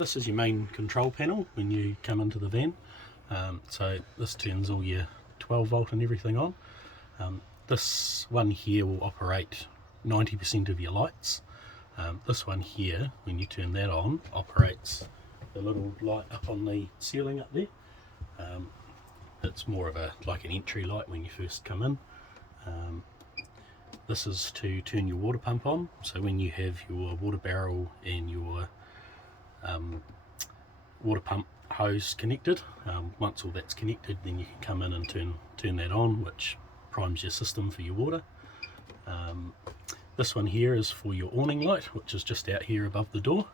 This is your main control panel when you come into the van. So this turns all your 12 volt and everything on. This one here will operate 90% of your lights. This one here, when you turn that on, operates the little light up on the ceiling up there. It's more of like an entry light when you first come in. This is to turn your water pump on, so when you have your water barrel and your water pump hose connected, once all that's connected, then you can come in and turn that on, which primes your system for your water. This one here is for your awning light, which is just out here above the door.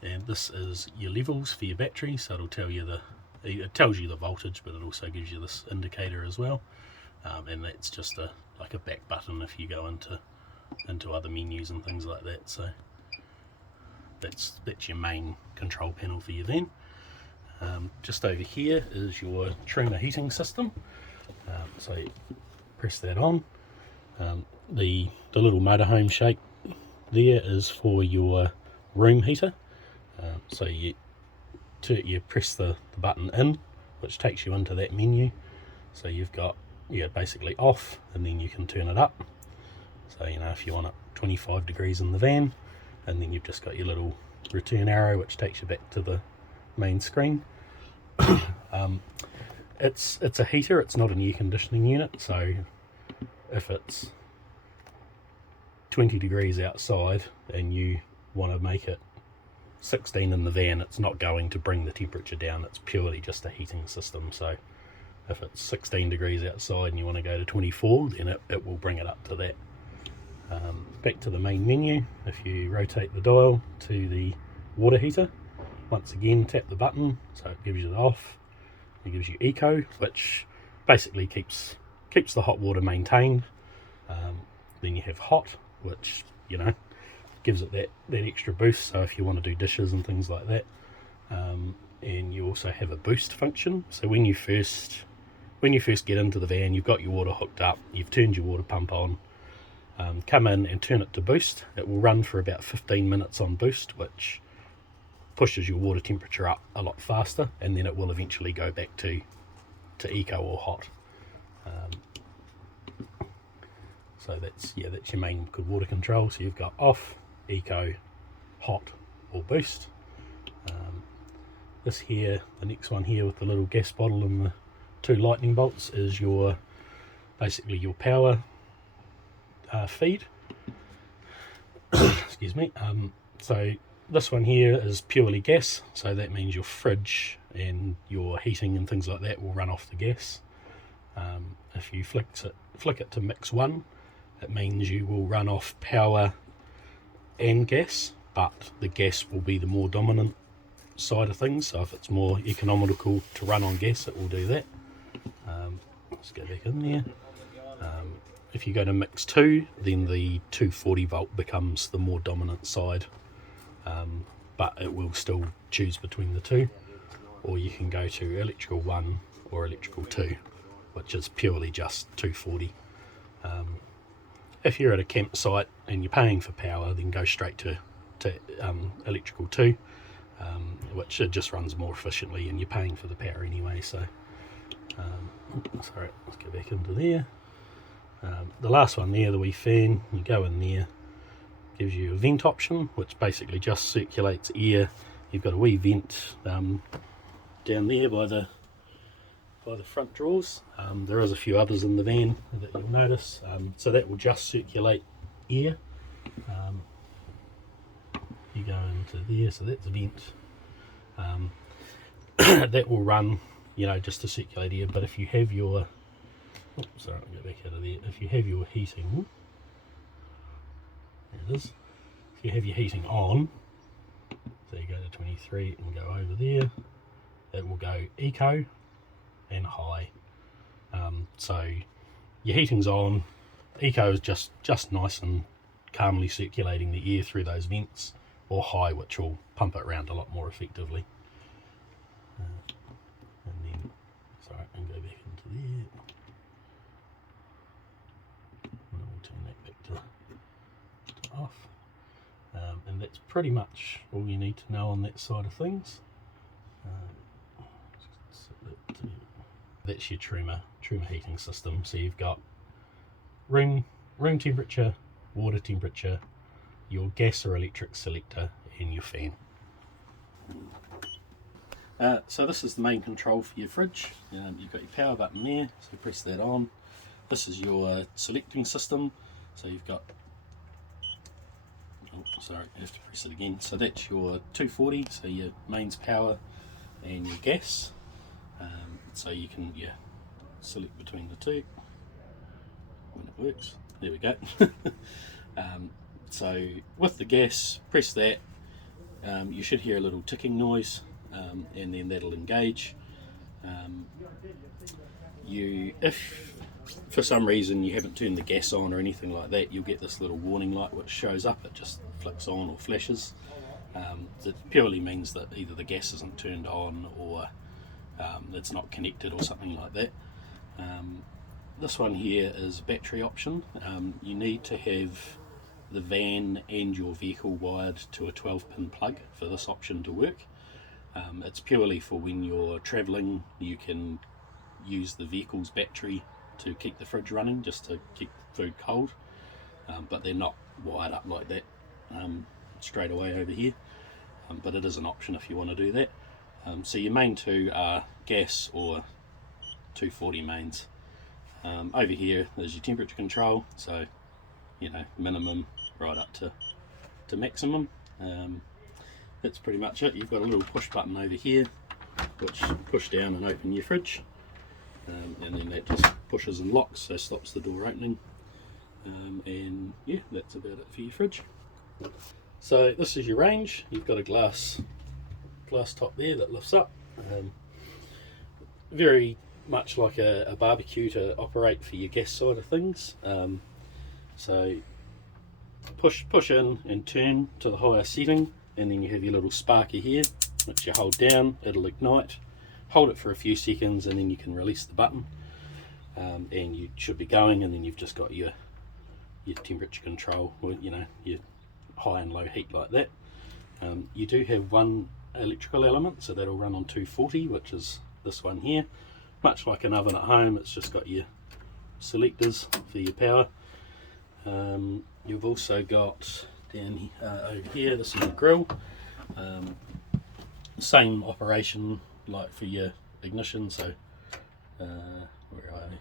And this is your levels for your battery, so it'll tell you it tells you the voltage, but it also gives you this indicator as well. And that's just like a back button if you go into other menus and things like that. So that's your main control panel for your van. Just over here is your trimmer heating system. So you press that on. The little motorhome shape there is for your room heater. So you press the button in, which takes you into that menu. So you've got basically off, and then you can turn it up. So if you want it 25 degrees in the van, and then you've just got your little return arrow which takes you back to the main screen. It's a heater, it's not an air conditioning unit, so if it's 20 degrees outside and you want to make it 16 in the van, it's not going to bring the temperature down. It's purely just a heating system. So if it's 16 degrees outside and you want to go to 24, then it will bring it up to that. Back to the main menu, if you rotate the dial to the water heater, once again tap the button, so it gives you the off. It gives you eco, which basically keeps the hot water maintained. Then you have hot, which gives it that extra boost, so if you want to do dishes and things like that. And you also have a boost function, so when you first get into the van, you've got your water hooked up, you've turned your water pump on, come in and turn it to boost. It will run for about 15 minutes on boost, which pushes your water temperature up a lot faster, and then it will eventually go back to eco or hot. So that's your main good water control. So you've got off, eco, hot or boost. This here, the next one here with the little gas bottle and the 2 lightning bolts, is basically your power feed. Excuse me. So this one here is purely gas, so that means your fridge and your heating and things like that will run off the gas. If you flick it to mix 1, it means you will run off power and gas, but the gas will be the more dominant side of things. So if it's more economical to run on gas, it will do that. Let's go back in there. If you go to mix 2, then the 240 volt becomes the more dominant side, but it will still choose between the two. Or you can go to electrical 1 or electrical 2, which is purely just 240. If you're at a campsite and you're paying for power, then go straight to electrical 2, which it just runs more efficiently, and you're paying for the power anyway. So sorry, let's go back into there. The last one there, the wee fan, you go in there, gives you a vent option, which basically just circulates air. You've got a wee vent down there by the front drawers. There is a few others in the van that you'll notice, so that will just circulate air. You go into there, so that's a vent. That will run, just to circulate air. But if you have your, sorry, I'll go back out of there. If you have your heating, there it is. If you have your heating on, so you go to 23 and go over there, it will go eco and high. So your heating's on, eco is just nice and calmly circulating the air through those vents, or high, which will pump it around a lot more effectively. And then, sorry, and go back into there. And we'll turn that back to off. And that's pretty much all you need to know on that side of things. That's your Truma heating system. So you've got room temperature, water temperature, your gas or electric selector, and your fan. So this is the main control for your fridge. You've got your power button there, so press that on. This is your selecting system. So you've got, oh sorry, I have to press it again. So that's your 240, so your mains power and your gas. So you can select between the two when it works. There we go. So with the gas, press that. You should hear a little ticking noise, and then that'll engage. If for some reason you haven't turned the gas on or anything like that, you'll get this little warning light which shows up. It just flicks on or flashes. It purely means that either the gas isn't turned on or it's not connected or something like that. This one here is battery option. You need to have the van and your vehicle wired to a 12-pin plug for this option to work. It's purely for when you're travelling, you can use the vehicle's battery to keep the fridge running, just to keep food cold, but they're not wired up like that straight away over here, but it is an option if you want to do that. So your main two are gas or 240 mains. Over here is your temperature control, so minimum right up to maximum. That's pretty much it. You've got a little push button over here which push down and open your fridge, and then that just pushes and locks, so stops the door opening. And yeah, that's about it for your fridge. So this is your range. You've got a glass top there that lifts up, very much like a barbecue to operate for your gas side of things. So push in and turn to the higher setting, and then you have your little sparker here which you hold down, it'll ignite. Hold it for a few seconds and then you can release the button, and you should be going, and then you've just got your temperature control, or your high and low heat like that. You do have one electrical element, so that'll run on 240, which is this one here. Much like an oven at home, it's just got your selectors for your power. You've also got down over here, this is your grill. Same operation like for your ignition, so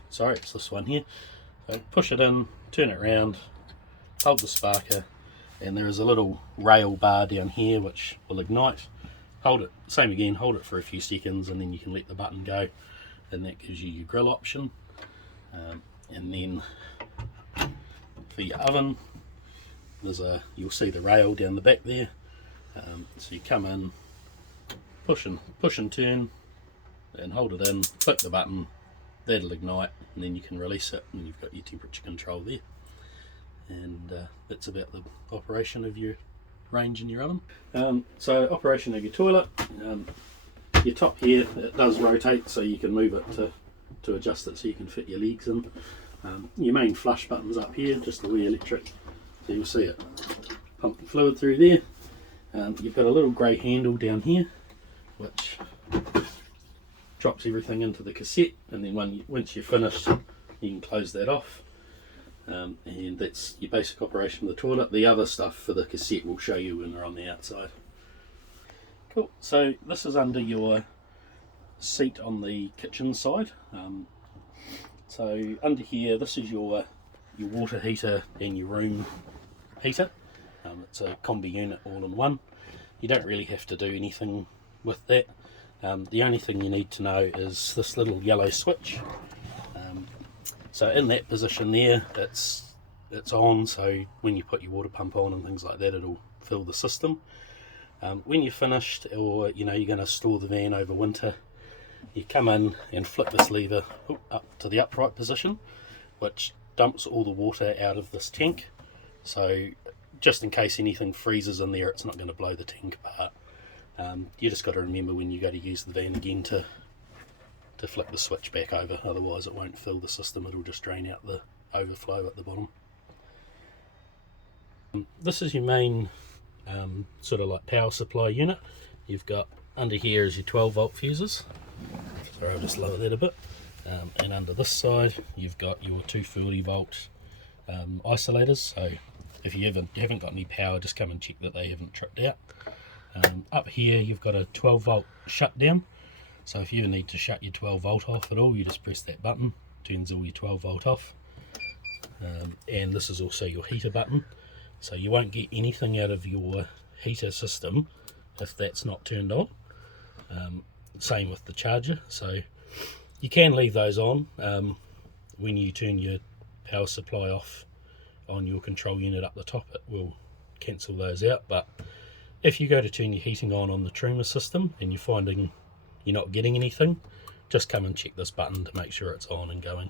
sorry, it's this one here. So push it in, turn it around, hold the sparker, and there is a little rail bar down here which will ignite. Hold it, same again, hold it for a few seconds and then you can let the button go, and that gives you your grill option. And then for your oven, you'll see the rail down the back there. So you come in, push and turn, and hold it in, click the button, that'll ignite, and then you can release it, and you've got your temperature control there. And that's about the operation of your range in your oven. So operation of your toilet, your top here, it does rotate, so you can move it to adjust it so you can fit your legs in. Your main flush button's up here, just the wee electric, so you'll see it pump the fluid through there. You've got a little grey handle down here which drops everything into the cassette, and then once you're finished you can close that off. And that's your basic operation of the toilet. The other stuff for the cassette we'll show you when we're on the outside. Cool, so this is under your seat on the kitchen side. So under here, this is your water heater and your room heater. It's a combi unit all in one. You don't really have to do anything with that. The only thing you need to know is this little yellow switch. So in that position there, it's on, so when you put your water pump on and things like that, it'll fill the system. When you're finished, or you're going to store the van over winter, you come in and flip this lever up to the upright position, which dumps all the water out of this tank. So just in case anything freezes in there, it's not going to blow the tank apart. You just got to remember when you go to use the van again to flick the switch back over, otherwise it won't fill the system, it'll just drain out the overflow at the bottom. This is your main sort of like power supply unit. You've got under here is your 12 volt fuses. Sorry, I'll just lower that a bit. And under this side you've got your 240 volt isolators, so if you haven't got any power, just come and check that they haven't tripped out. Up here you've got a 12 volt shutdown, so if you need to shut your 12 volt off at all, you just press that button, turns all your 12 volt off. And this is also your heater button, so you won't get anything out of your heater system if that's not turned on. Same with the charger, so you can leave those on. When you turn your power supply off on your control unit up the top, it will cancel those out. But if you go to turn your heating on the Truma system and you're finding you're not getting anything, just come and check this button to make sure it's on and going.